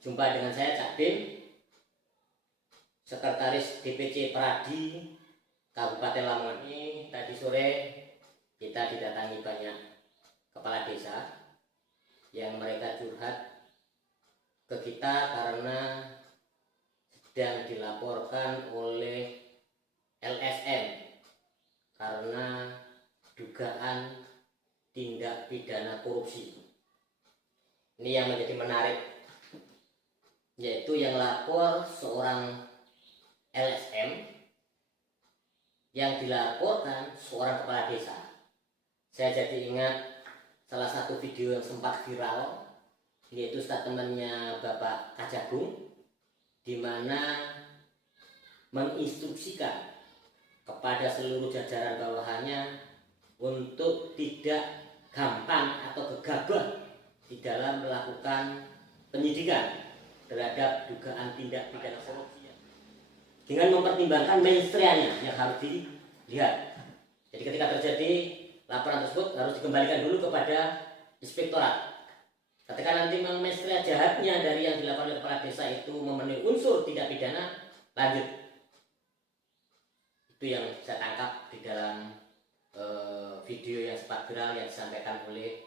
Jumpa dengan saya Cak Dim, Sekretaris DPC Peradi Kabupaten Lamongan. Ini tadi sore kita didatangi banyak kepala desa yang mereka curhat ke kita karena sedang dilaporkan oleh LSM karena dugaan tindak pidana korupsi. Ini yang menjadi menarik, yaitu yang lapor seorang LSM, yang dilaporkan seorang kepala desa. Saya jadi ingat salah satu video yang sempat viral, yaitu statementnya Bapak Kajagung, di mana menginstruksikan kepada seluruh jajaran bawahannya untuk tidak gampang atau gegabah di dalam melakukan penyidikan terhadap dugaan tindak pidana korupsi, dengan mempertimbangkan menstruanya yang harus dilihat. Jadi ketika terjadi laporan tersebut harus dikembalikan dulu kepada inspektorat. Ketika nanti menstria jahatnya dari yang dilakukan oleh kepala desa itu memenuhi unsur tindak pidana, lanjut. Itu yang saya tangkap di dalam video yang sempat viral yang disampaikan oleh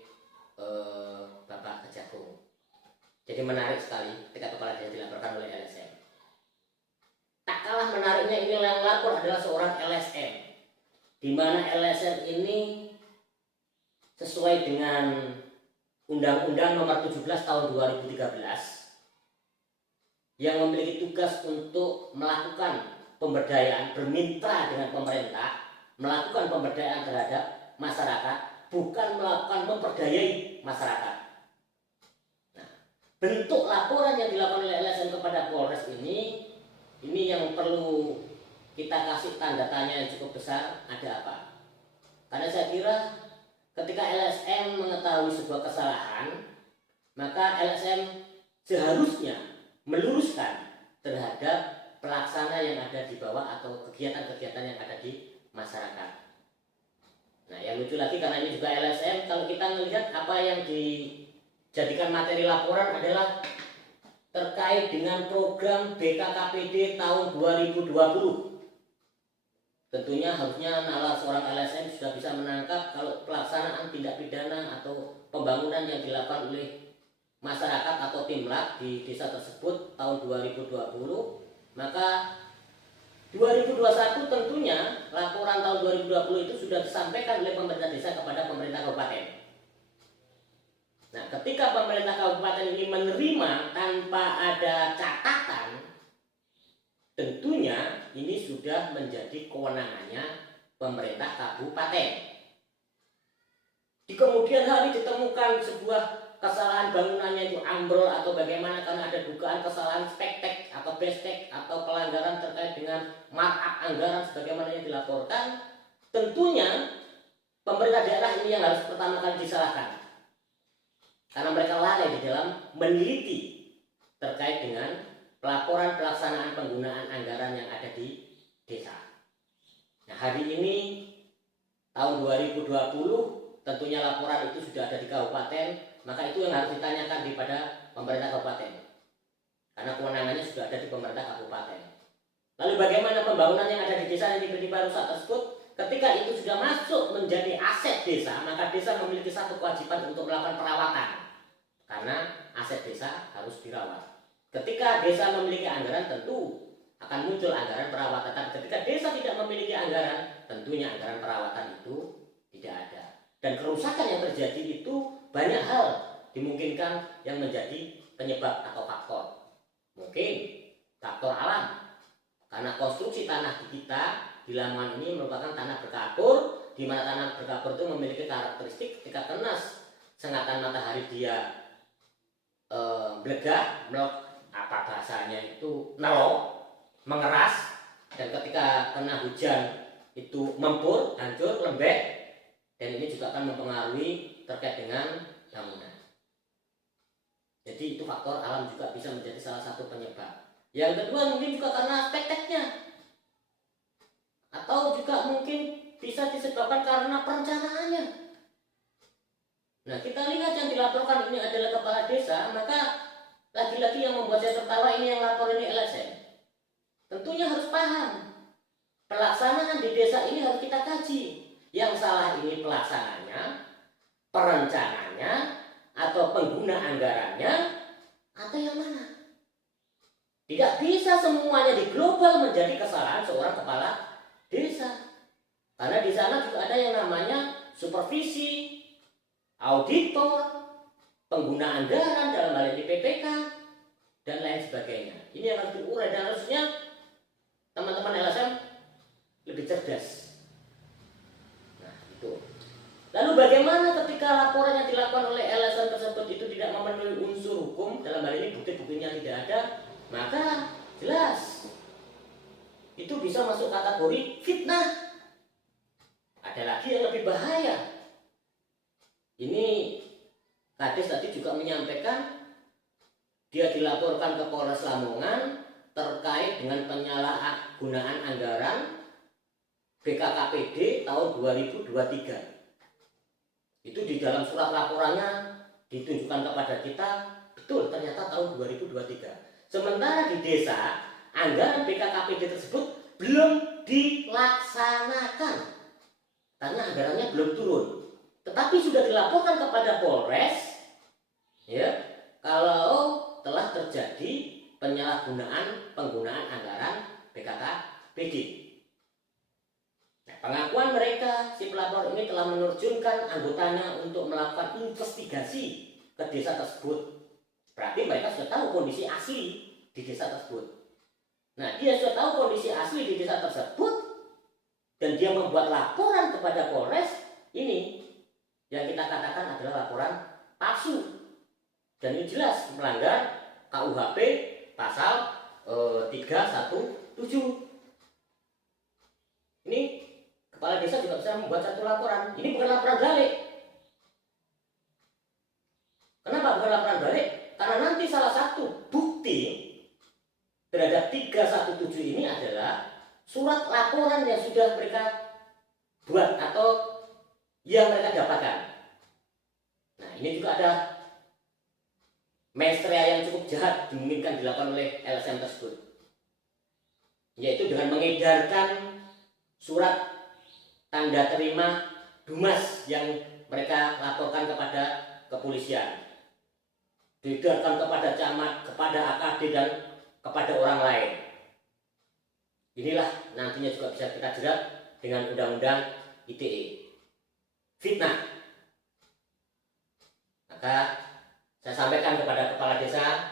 Bapak Kejagung. Jadi menarik sekali ketika kepala desa dilaporkan oleh LSM. Tak kalah menariknya, ini yang lapor adalah seorang LSM, di mana LSM ini sesuai dengan Undang-Undang Nomor 17 Tahun 2013 yang memiliki tugas untuk melakukan pemberdayaan, bermitra dengan pemerintah, melakukan pemberdayaan terhadap masyarakat, bukan melakukan memperdayai masyarakat. Nah, bentuk laporan yang dilakukan oleh LSM kepada Polres ini yang perlu kita kasih tanda tanya yang cukup besar. Ada apa? Karena saya kira ketika LSM mengetahui sebuah kesalahan, maka LSM seharusnya meluruskan terhadap pelaksana yang ada di bawah atau kegiatan-kegiatan yang ada di masyarakat. Nah, yang lucu lagi, karena ini juga LSM, kalau kita melihat apa yang dijadikan materi laporan adalah terkait dengan program BKKPD tahun 2020. Tentunya harusnya nalar seorang LSM sudah bisa menangkap kalau pelaksanaan tindak pidana atau pembangunan yang dilakukan oleh masyarakat atau timlak di desa tersebut tahun 2020, maka 2021 tentunya laporan tahun 2020 itu sudah disampaikan oleh pemerintah desa kepada pemerintah kabupaten. Nah, ketika pemerintah kabupaten ini menerima tanpa ada catatan, tentunya ini sudah menjadi kewenangannya pemerintah kabupaten. Di kemudian hari ditemukan sebuah kesalahan bangunannya itu ambrol atau bagaimana karena ada dugaan kesalahan spektek atau bestek atau pelanggaran terkait dengan markup anggaran sebagaimana yang dilaporkan, tentunya pemerintah daerah ini yang harus pertama kali disalahkan. Karena mereka lalai di dalam meneliti terkait dengan pelaporan pelaksanaan penggunaan anggaran yang ada di desa. Nah, hari ini tahun 2020 tentunya laporan itu sudah ada di kabupaten, maka itu yang harus ditanyakan kepada pemerintah kabupaten. Karena kewenangannya sudah ada di pemerintah kabupaten. Lalu bagaimana pembangunan yang ada di desa yang tiba-tiba rusak tersebut? Ketika itu sudah masuk menjadi aset desa, maka desa memiliki satu kewajiban untuk melakukan perawatan. Karena aset desa harus dirawat. Ketika desa memiliki anggaran, tentu akan muncul anggaran perawatan. Tapi ketika desa tidak memiliki anggaran, tentunya anggaran perawatan itu tidak ada. Dan kerusakan yang terjadi itu banyak hal dimungkinkan yang menjadi penyebab atau faktor. Mungkin faktor alam, karena konstruksi tanah di kita di Lamongan ini merupakan tanah berkapur, di mana tanah berkapur itu memiliki karakteristik ketika kena sengatan matahari dia belegak, apa bahasanya itu, nelo, mengeras, dan ketika kena hujan itu mempur, hancur, lembek, dan ini juga akan mempengaruhi terkait dengan bangunan. Jadi itu faktor alam juga bisa menjadi salah satu penyebab. Yang kedua mungkin juga karena spekteknya, atau juga mungkin bisa disebabkan karena perencanaannya. Nah, kita lihat yang dilaporkan ini adalah kepala desa, maka lagi lagi-lagi yang membuat saya tertawa ini yang lapor ini LSM. Tentunya harus paham. Pelaksanaan di desa ini harus kita kaji. Yang salah ini pelaksananya, perencanaannya, atau pengguna anggarannya, atau yang mana? Tidak bisa semuanya di global menjadi kesalahan seorang kepala desa. Karena di sana juga ada yang namanya supervisi, auditor, pengguna anggaran dalam hal ini PPK, dan lain sebagainya. Ini yang harus diurai dan harusnya teman-teman LSM lebih cerdas. Nah, itu. Lalu bagaimana ketika laporan yang dilakukan oleh LSM tersebut itu tidak memenuhi unsur hukum, dalam hal ini bukti-buktinya tidak ada, maka jelas itu bisa masuk kategori fitnah. Ada lagi yang lebih bahaya. Ini Kades tadi juga menyampaikan dia dilaporkan ke Polres Lamongan terkait dengan penyalahgunaan anggaran BKKPD tahun 2023. Itu di dalam surat laporannya ditunjukkan kepada kita, betul ternyata tahun 2023. Sementara di desa, anggaran BKKPD tersebut belum dilaksanakan karena anggarannya belum turun. Tetapi sudah dilaporkan kepada Polres, ya, kalau telah terjadi penyalahgunaan penggunaan anggaran BKKPD. Nah, pengakuan mereka, si pelapor ini telah menerjunkan anggotanya untuk melakukan investigasi ke desa tersebut. Berarti mereka sudah tahu kondisi asli di desa tersebut. Nah, dia sudah tahu kondisi asli di desa tersebut dan dia membuat laporan kepada Polres. Ini yang kita katakan adalah laporan palsu. Dan ini jelas melanggar KUHP pasal 317. Ini kepala desa juga bisa membuat satu laporan. Ini bukan laporan balik. Kenapa bukan laporan balik? Karena nanti salah satu bukti terhadap 317 ini adalah surat laporan yang sudah mereka buat atau yang mereka dapatkan. Nah, ini juga ada mestria yang cukup jahat dimungkinkan dilakukan oleh LSM tersebut, yaitu dengan mengedarkan surat tanda terima Dumas yang mereka laporkan kepada kepolisian, diedarkan kepada camat, kepada AKD, dan kepada orang lain. Inilah nantinya juga bisa kita jerat dengan Undang-Undang ITE. Fitnah. Maka saya sampaikan kepada kepala desa,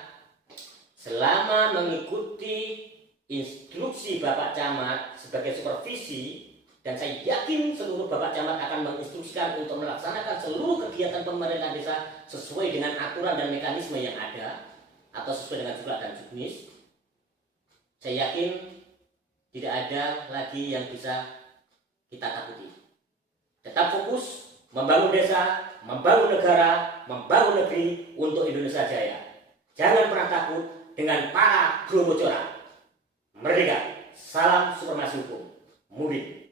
selama mengikuti instruksi Bapak Camat sebagai supervisi, dan saya yakin seluruh Bapak Camat akan menginstruksikan untuk melaksanakan seluruh kegiatan pemerintah desa sesuai dengan aturan dan mekanisme yang ada atau sesuai dengan juklak dan juknis, saya yakin tidak ada lagi yang bisa kita takuti. Tetap fokus membangun desa, membangun negara, membangun negeri untuk Indonesia Jaya. Jangan pernah takut dengan para Bromo Corak. Merdeka! Salam supremasi hukum. Murid.